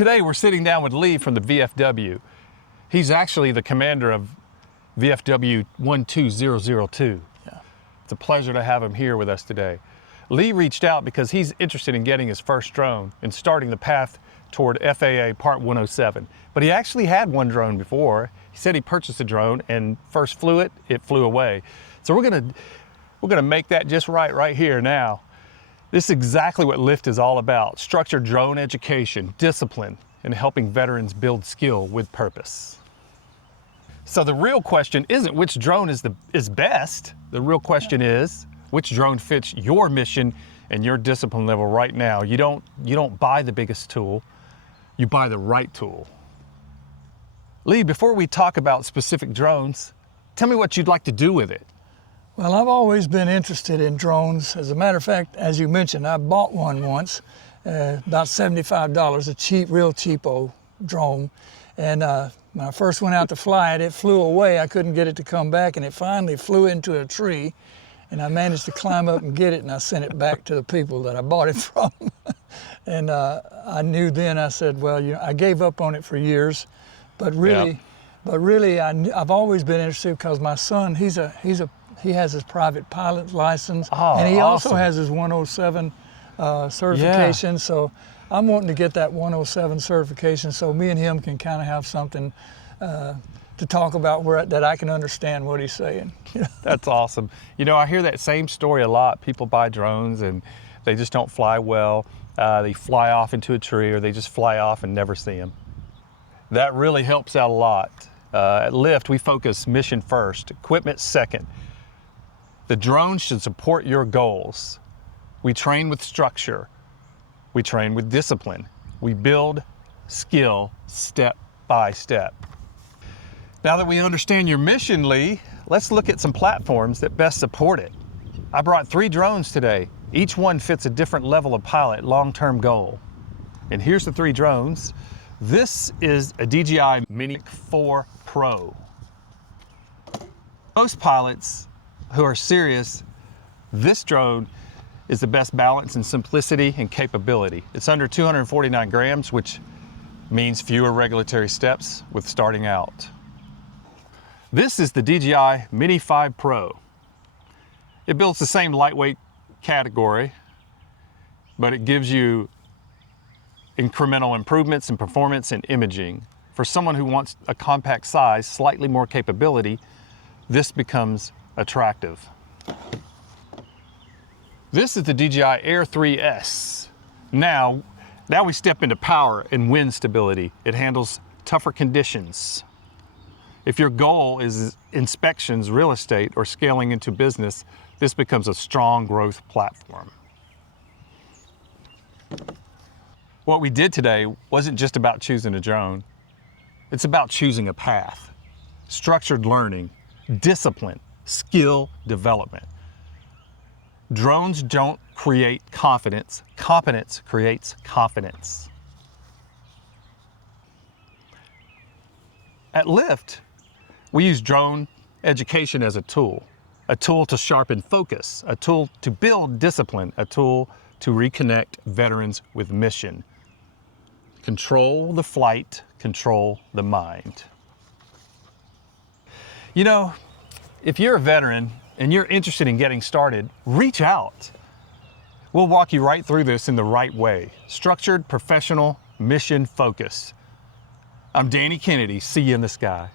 Today we're sitting down with Leee from the VFW. He's actually the commander of VFW 12002. Yeah. It's a pleasure to have him here with us today. Leee reached out because he's interested in getting his first drone and starting the path toward FAA Part 107. But he actually had one drone before. He said he purchased a drone and first flew it, it flew away. So we're gonna make that just right here now. This is exactly what LIFT is all about: structured drone education, discipline, and helping veterans build skill with purpose. So the real question isn't which drone is best. The real question is which drone fits your mission and your discipline level right now. You don't buy the biggest tool, you buy the right tool. Leee, before we talk about specific drones, tell me what you'd like to do with it. Well, I've always been interested in drones. As a matter of fact, as you mentioned, I bought one once, about $75, a cheap, real cheapo drone. And when I first went out to fly it, it flew away. I couldn't get it to come back, and it finally flew into a tree. And I managed to climb up and get it, and I sent it back to the people that I bought it from. And I knew then, I said, well, you know, I gave up on it for years, but really, I've always been interested because my son, he has his private pilot license, and he also has his 107 certification. So I'm wanting to get that 107 certification so me and him can kind of have something to talk about that I can understand what he's saying. That's awesome. You know, I hear that same story a lot. People buy drones and they just don't fly well. They fly off into a tree, or they just fly off and never see them. That really helps out a lot. At LIFT, we focus mission first, equipment second. The drone should support your goals. We train with structure. We train with discipline. We build skill step by step. Now that we understand your mission, Leee, let's look at some platforms that best support it. I brought 3 drones today. Each one fits a different level of pilot long-term goal. And here's the 3 drones. This is a DJI Mini 4 Pro. Most pilots who are serious, this drone is the best balance in simplicity and capability. It's under 249 grams, which means fewer regulatory steps with starting out. This is the DJI Mini 5 Pro. It builds the same lightweight category, but it gives you incremental improvements in performance and imaging. For someone who wants a compact size, slightly more capability, this becomes attractive. This is the DJI Air 3S. Now we step into power and wind stability. It handles tougher conditions. If your goal is inspections, real estate, or scaling into business, this becomes a strong growth platform. What we did today wasn't just about choosing a drone. It's about choosing a path, structured learning, discipline, skill development. Drones don't create confidence. Competence creates confidence. At LIFT, we use drone education as a tool to sharpen focus, a tool to build discipline, a tool to reconnect veterans with mission. Control the flight, control the mind. You know, if you're a veteran and you're interested in getting started, reach out. We'll walk you right through this in the right way. Structured, professional, mission focused. I'm Danny Kennedy. See you in the sky.